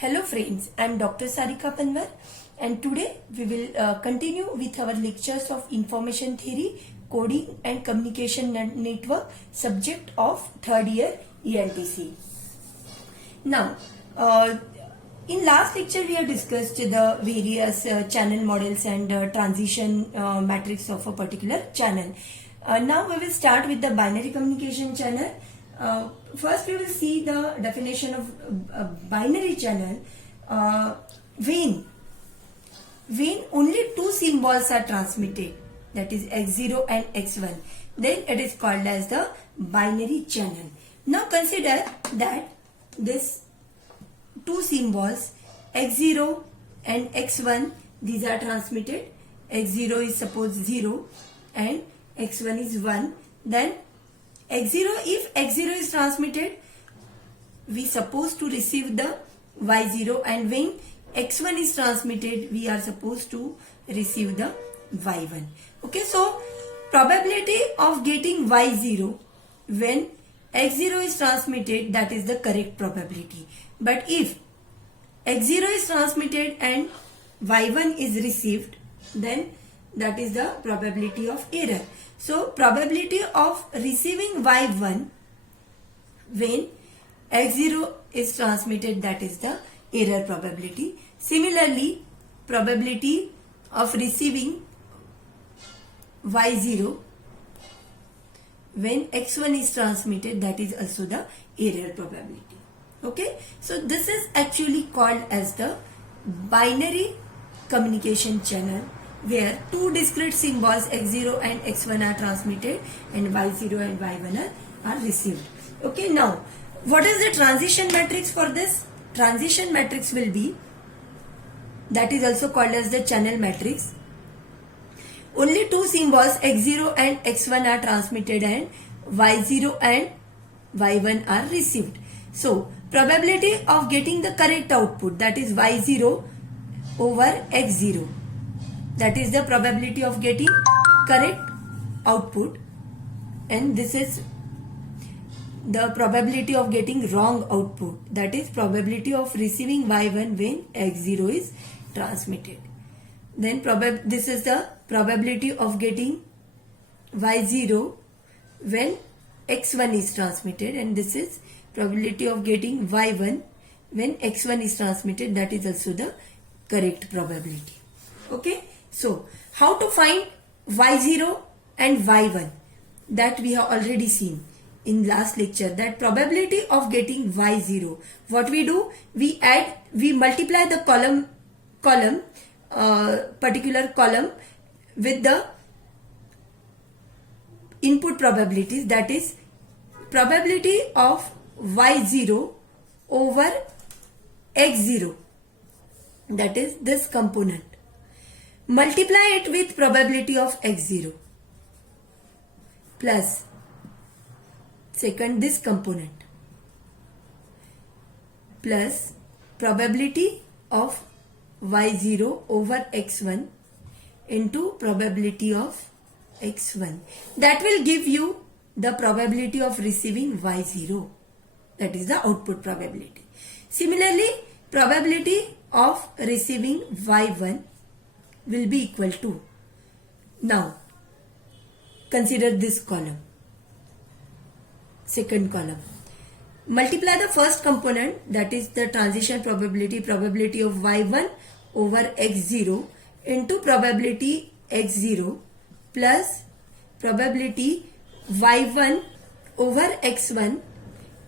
Hello friends, I am Dr. Sarika Panwar and today we will continue with our lectures of information theory, coding and communication network subject of third year ENTC. Now, in last lecture we have discussed the various channel models and transition matrix of a particular channel. Now we will start with the binary communication channel. First we will see the definition of a binary channel. When only two symbols are transmitted, that is x0 and x1, then it is called as the binary channel. Now consider that this two symbols x0 and x1, these are transmitted. x0 is suppose 0 and x1 is 1. Then if x0 is transmitted, we supposed to receive the y0, and when x1 is transmitted, we are supposed to receive the y1. Okay, so probability of getting y0 when x0 is transmitted, that is the correct probability. But if x0 is transmitted and y1 is received, then that is the probability of error. So probability of receiving y1 when x0 is transmitted, that is the error probability. Similarly, probability of receiving y0 when x1 is transmitted, that is also the error probability. Okay, so this is actually called as the binary communication channel, where two discrete symbols x0 and x1 are transmitted and y0 and y1 are received. Okay, now what is the transition matrix for this? Transition matrix will be, that is also called as the channel matrix. Only two symbols x0 and x1 are transmitted and y0 and y1 are received. So probability of getting the correct output, that is y0 over x0, that is the probability of getting correct output, and this is the probability of getting wrong output, that is probability of receiving y1 when x0 is transmitted. Then this is the probability of getting y0 when x1 is transmitted, and this is probability of getting y1 when x1 is transmitted, that is also the correct probability. Okay, so how to find y0 and y1, that we have already seen in last lecture. That probability of getting y0, what we do, we multiply the particular column with the input probabilities, that is probability of y0 over x0, that is this component. Multiply it with probability of x0 plus second this component plus probability of y0 over x1 into probability of x1. That will give you the probability of receiving y0, that is the output probability. Similarly, probability of receiving y1 will be equal to, now consider this column, second column. Multiply the first component, that is the transition probability of y1 over x0 into probability x0 plus probability y1 over x1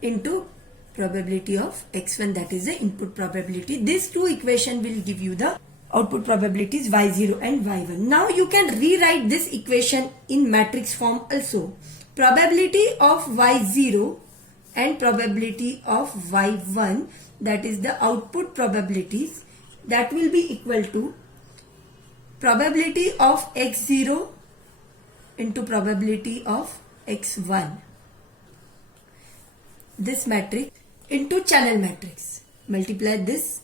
into probability of x1, that is the input probability. These two equations will give you the output probabilities y0 and y1. Now you can rewrite this equation in matrix form also. Probability of y0 and probability of y1, that is the output probabilities, that will be equal to probability of x0 into probability of x1. This matrix into channel matrix. Multiply this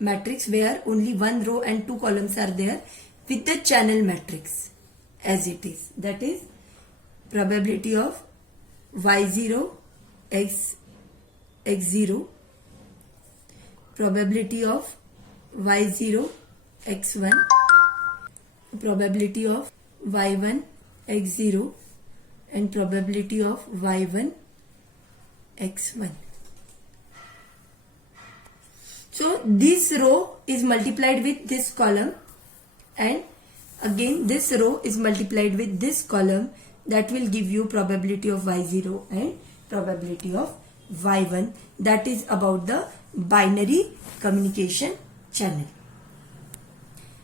matrix where only one row and two columns are there with the channel matrix as it is, that is probability of y0 x0 probability of y0 x1, probability of y1 x0 and probability of y1 x1. So this row is multiplied with this column and again this row is multiplied with this column. That will give you probability of y0 and probability of y1. That is about the binary communication channel.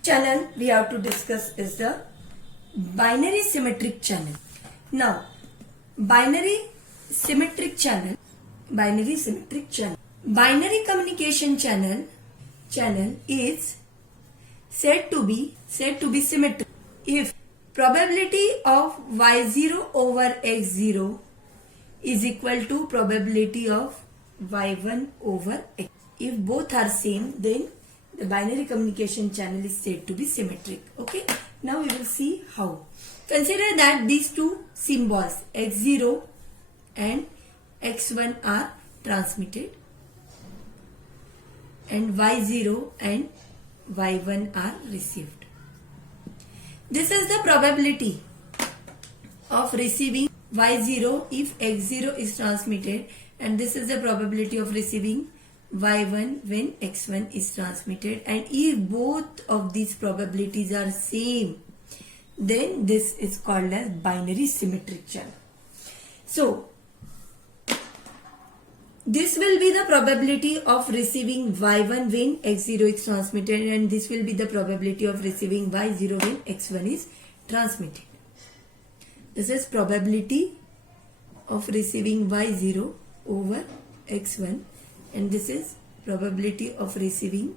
Channel we have to discuss is the binary symmetric channel. Now, binary communication channel is said to be symmetric if probability of y0 over x0 is equal to probability of y1 over x. If both are same, then the binary communication channel is said to be symmetric. Okay. Now we will see how. Consider that these two symbols x0 and x1 are transmitted and y0 and y1 are received. This is the probability of receiving y0 if x0 is transmitted, and this is the probability of receiving y1 when x1 is transmitted. And if both of these probabilities are same, then this is called as binary symmetric channel. So this will be the probability of receiving y1 when x0 is transmitted, and this will be the probability of receiving y0 when x1 is transmitted. This is probability of receiving y0 over x1, and this is probability of receiving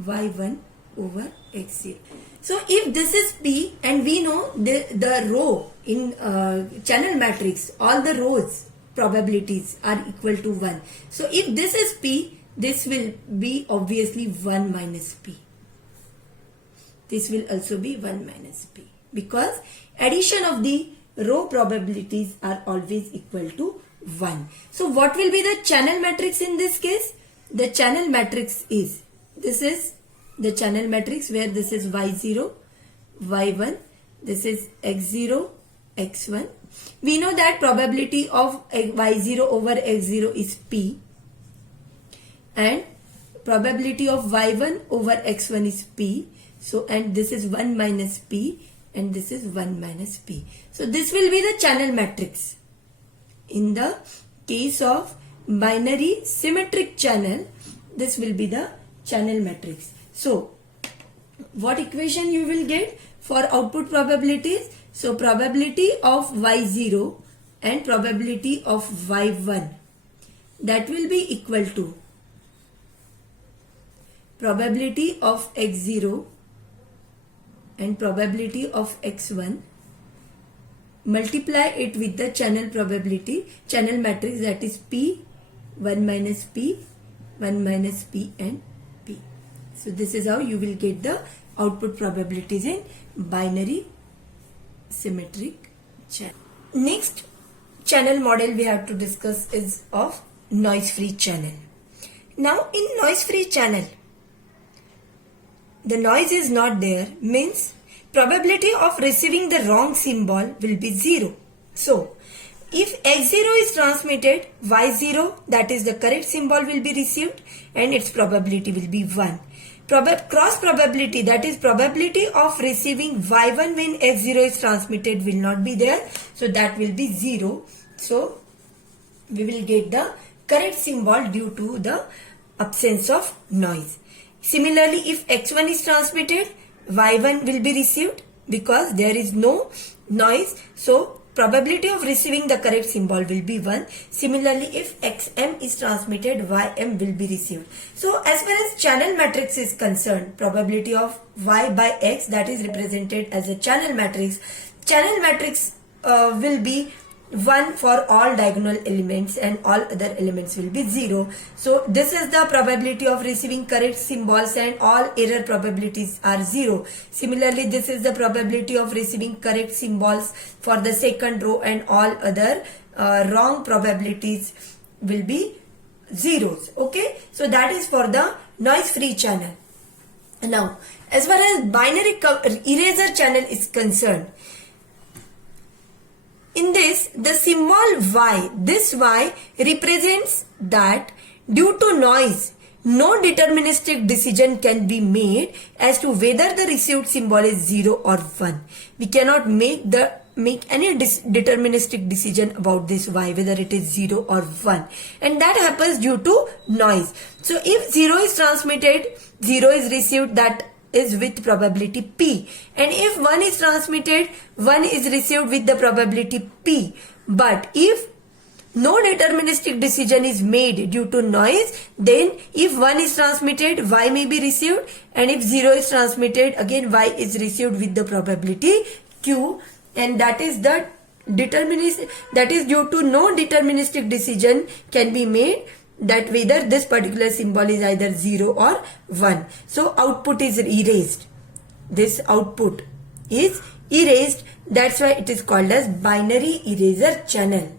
y1 over x0. So if this is P, and we know the row in channel matrix, all the rows probabilities are equal to 1. So if this is P, this will be obviously 1 minus P. This will also be 1 minus P, because addition of the row probabilities are always equal to 1. So what will be the channel matrix in this case? The channel matrix is, this is the channel matrix where this is y0, y1, this is x0, x1. We know that probability of y0 over x0 is P, and probability of y1 over x1 is P. So, and this is 1 minus P, and this is 1 minus P. So this will be the channel matrix. In the case of binary symmetric channel, this will be the channel matrix. So what equation you will get for output probabilities? So probability of y0 and probability of y1, that will be equal to probability of x0 and probability of x1, multiply it with the channel probability, channel matrix, that is P, 1 minus P, 1 minus P and P. So this is how you will get the output probabilities in binary symmetric channel. Next channel model we have to discuss is of noise free channel. Now in noise free channel, the noise is not there, means probability of receiving the wrong symbol will be 0. So if x0 is transmitted, y0, that is the correct symbol, will be received and its probability will be 1. Cross probability, that is probability of receiving y1 when x0 is transmitted, will not be there. So that will be 0. So we will get the correct symbol due to the absence of noise. Similarly, if x1 is transmitted, y1 will be received because there is no noise. So probability of receiving the correct symbol will be 1. Similarly, if xm is transmitted, ym will be received. So as far as channel matrix is concerned, probability of y by x, that is represented as a channel matrix. Channel matrix will be 1 for all diagonal elements and all other elements will be 0. So this is the probability of receiving correct symbols and all error probabilities are 0. Similarly, this is the probability of receiving correct symbols for the second row and all other wrong probabilities will be zeros. Okay, so that is for the noise free channel. Now, as far as binary eraser channel is concerned, in this, the symbol Y, this Y represents that due to noise, no deterministic decision can be made as to whether the received symbol is 0 or 1. We cannot make any deterministic decision about this Y, whether it is 0 or 1. And that happens due to noise. So if 0 is transmitted, 0 is received, that is with probability P. And if 1 is transmitted, 1 is received with the probability P. But if no deterministic decision is made due to noise, then if 1 is transmitted, Y may be received, and if 0 is transmitted, again Y is received with the probability Q, and that is the deterministic, that is due to no deterministic decision can be made that whether this particular symbol is either 0 or 1. So output is erased. This output is erased. That's why it is called as binary eraser channel.